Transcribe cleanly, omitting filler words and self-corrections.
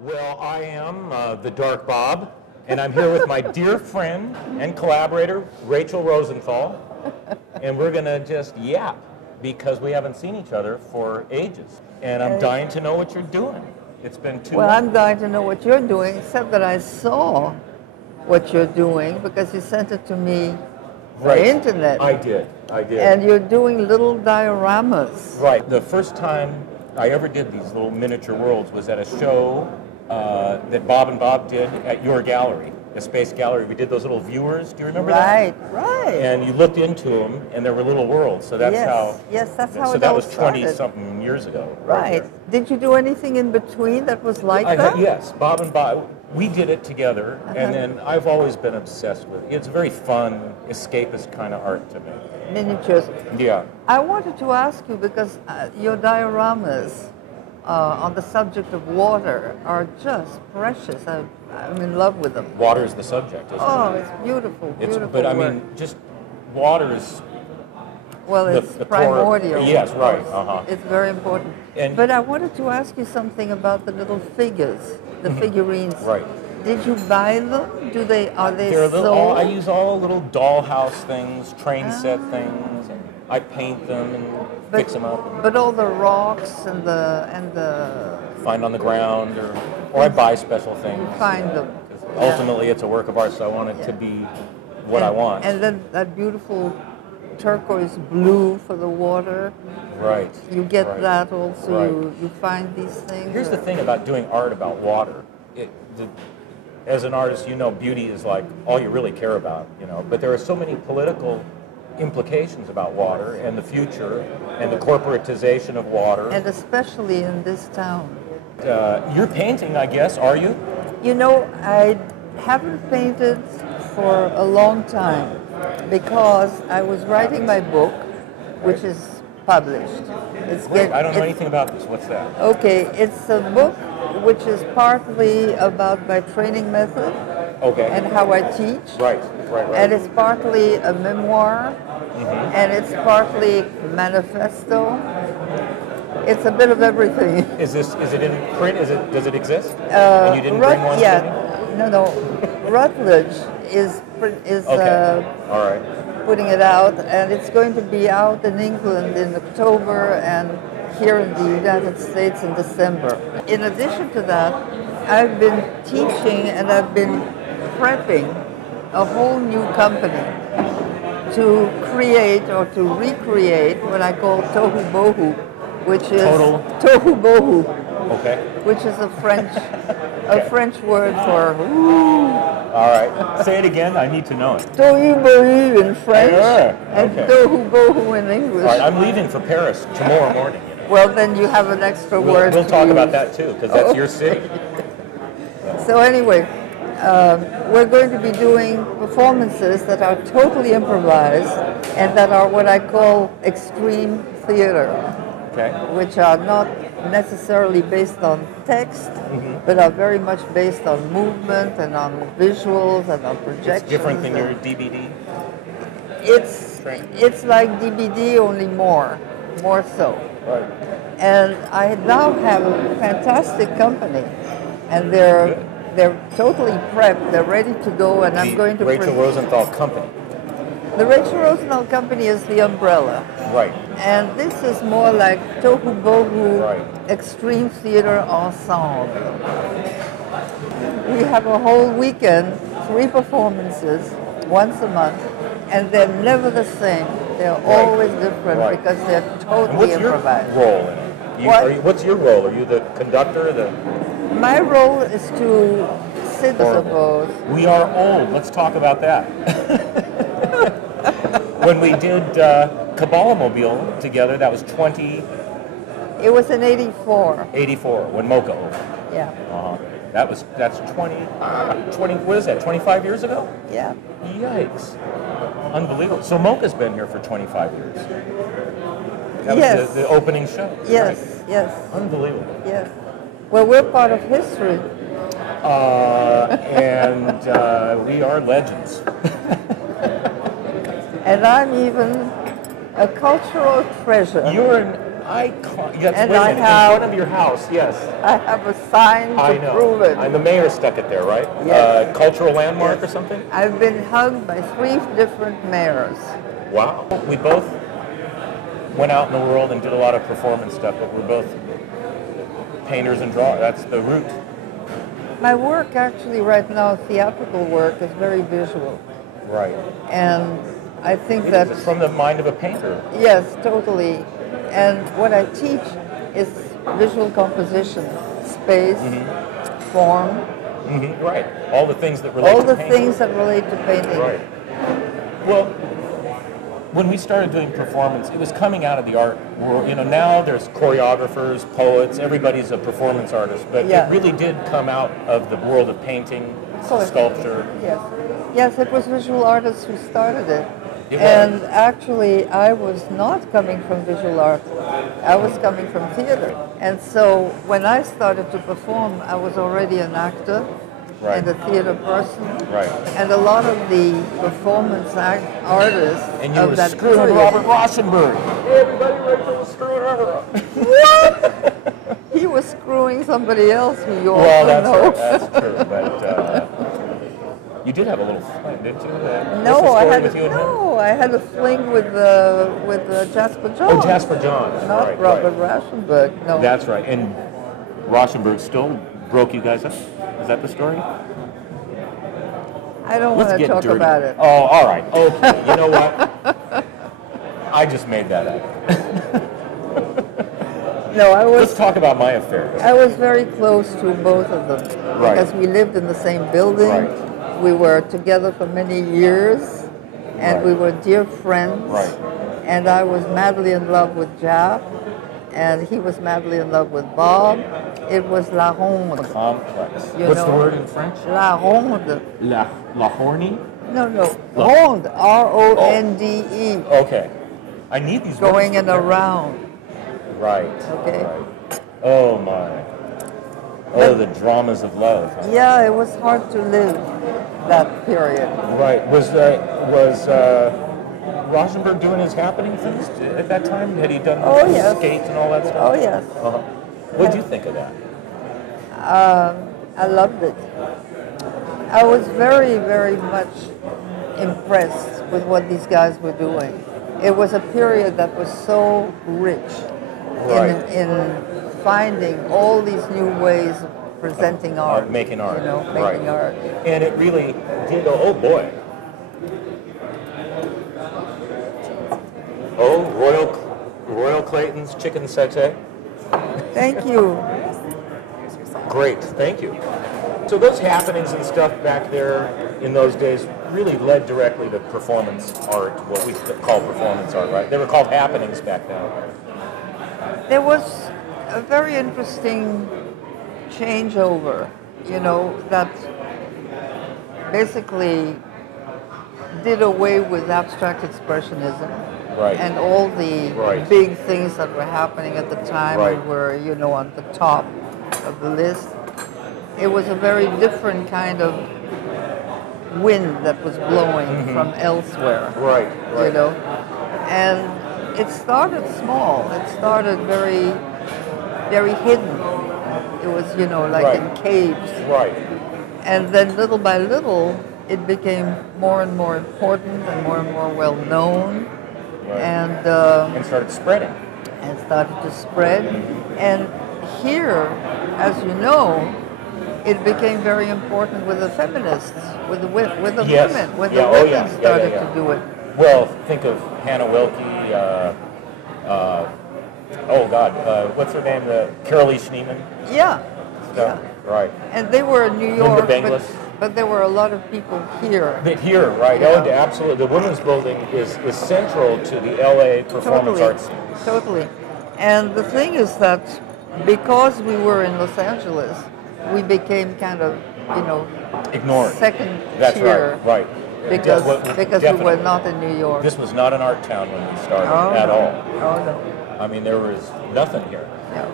Well, I am the Dark Bob, and I'm here with my dear friend and collaborator, Rachel Rosenthal, and we're going to just yap because we haven't seen each other for ages, and I'm dying to know what you're doing. It's been too long. Well, I'm dying to know what you're doing, except that I saw what you're doing because you sent it to me Right. the internet. I did. And you're doing little dioramas. Right. The first time I ever did these little miniature worlds was at a show that Bob and Bob did at your gallery, the Space Gallery. We did those little viewers. Do you remember that? Right. And you looked into them, and there were little worlds. So that's how. Yes, that's how So it that all was started. 20-something years ago. Right. there. Did you do anything in between that was like that? Yes, Bob and Bob. We did it together, and then I've always been obsessed with it. It's very fun, escapist kind of art to me. Miniatures. Yeah. I wanted to ask you because your dioramas on the subject of water are just precious. I'm in love with them. Water is the subject, isn't Oh, it? it's beautiful, beautiful. But I work. mean, just water is. Well, it's the primordial. Yes, of right. course. It's very important. But I wanted to ask you something about the little figures, the figurines. Right. Did you buy them? Are they They're sold? I use all little dollhouse things, train set things, and I paint them and fix them up. But all the rocks and the Find on the ground, or I buy special things. you find them. 'Cause ultimately, it's a work of art, so I want it to be what I want. And then that beautiful turquoise blue for the water. Right. You get right. that also. Right. You find these things. Here's the thing about doing art about water. As an artist, you know, beauty is like all you really care about, you know. But there are so many political implications about water and the future and the corporatization of water. And especially in this town. You're painting, I guess, are you? You know, I haven't painted for a long time because I was writing my book, which is published. I don't know anything about this. What's that? Okay, it's a book which is partly about my training method and how I teach. Right. And it's partly a memoir, and it's partly manifesto. It's a bit of everything. Is it in print? Does it exist? And you didn't bring one? No. Rutledge is all right. putting it out, and it's going to be out in England in October and here in the United States in December. In addition to that, I've been teaching and I've been prepping a whole new company to create or to recreate what I call tohu bohu, which is tohu bohu, which is a French word for All right. Say it again. I need to know it. tohu bohu in French and Okay. tohu bohu in English. All right. I'm leaving for Paris tomorrow morning. You know. Well, then you have an extra word. We'll talk use. about that too, because that's your city. So anyway, we're going to be doing performances that are totally improvised and that are what I call extreme theater, which are not necessarily based on text, but are very much based on movement and on visuals and on projections. It's different than your DVD? It's like DVD, only more so. Right. And I now have a fantastic company, and they're totally prepped. They're ready to go, and I'm going to Rachel Rosenthal Company. The Rachel Rosenthal Company is the umbrella. Right. And this is more like Tohu Bohu Extreme Theater Ensemble. We have a whole weekend, 3 performances, once a month, and they're never the same. They're always different because they're totally improvised. What's your role in it? What's your role? Are you the conductor? My role is to sit, I suppose. We are old. Let's talk about that. When we did Kabbalah Mobile together, that was 20... It was in 84. 84, when Mocha opened. Yeah. That's 20, what is that, 25 years ago? Yeah. Yikes. Unbelievable. So Mocha's been here for 25 years. That was the opening show. Yes, right? yes. Unbelievable. Yes. Well, we're part of history. And we are legends. And I'm even a cultural treasure. You're That's And written in front of your house, yes. I have a sign I to know. prove it. And the mayor stuck it there, right? Yes. Cultural landmark Yes. or something? I've been hugged by 3 different mayors. Wow. We both went out in the world and did a lot of performance stuff, but we're both painters and drawers. That's the root. My work actually right now, theatrical work, is very visual. Right. And I think It that, is. It's from the mind of a painter. yes, totally. And what I teach is visual composition, space, form, Right. All the things that relate all to the painting. things that relate to painting. Right. Well, when we started doing performance, it was coming out of the art world. Now there's choreographers, poets, everybody's a performance artist, but Yeah. it really did come out of the world of painting, course. sculpture. Yes. Yes, it was visual artists who started it. It And was. actually, I was not coming from visual art. I was coming from theater. And so when I started to perform, I was already an actor Right. and a theater person. Right. And a lot of the performance artists And you of were that screwing period, Robert Rauschenberg. Hey, everybody, Rachel screwing her. he was screwing somebody else who you Well, also that's know. right. That's true. But you did have a little fling, didn't you? No, What's the I story had with you and him? I had a fling with Jasper Johns. Oh, Jasper Johns. Not Right, Robert right. Rauschenberg. No. That's right. And Rauschenberg still broke you guys up? Is that the story? I don't want to get talk dirty. about it. Oh, all right. Okay. You know what? I just made that up. No, Let's talk about my affairs. I was very close to both of them Right. because we lived in the same building. Right. We were together for many years, and Right. we were dear friends. Right. And I was madly in love with Jack, and he was madly in love with Bob. It was La Ronde. Complex. You What's the know. word in French? La Ronde. La horny? No, La- Ronde. R-O-N-D-E. Okay. I need these Going words and to- around. Right. Okay. Right. Oh my. Oh, the dramas of love. Huh? Yeah, it was hard to live that period. Right. Was Rauschenberg doing his happening things at that time? Had he done Oh, yes. skates and all that stuff? Oh, yes. Uh-huh. What did you think of that? I loved it. I was very, very much impressed with what these guys were doing. It was a period that was so rich Right. in finding all these new ways of presenting art. Making art. You know, Right. making art. And it really did. Oh boy. Oh, Royal Claytons chicken satay. Thank you. Great, thank you. So those happenings and stuff back there in those days really led directly to performance art, what we call performance art, right? They were called happenings back then. There was a very interesting changeover, you know, that basically did away with abstract expressionism. Right. And all the Right. big things that were happening at the time Right. were, you know, on the top of the list. It was a very different kind of wind that was blowing from elsewhere. Right, You know, and it started small. It started very, very hidden. It was, you know, like Right. in caves. Right. And then little by little, it became more and more important and more well known. Right. And started spreading. started to spread. And here, as you know, it became very important with the feminists, with the Yes. women, when Yeah, the oh, women yeah. Yeah, started yeah, yeah. to do it. Well, think of Hannah Wilke, what's her name? Carolee Schneemann. Yeah, Stuff. Right. and they were in New Linda York, Benglis. but there were a lot of people here. Here, right. Yeah. Oh, absolutely. The Women's Building is central to the LA performance arts scene. Totally. And the thing is that because we were in Los Angeles, we became kind of, you know, Ignored. second That's tier. right. Right. Because we Definitely. were not in New York. This was not an art town when we started Oh, at no. all. Oh, no. I mean, there was nothing here. No.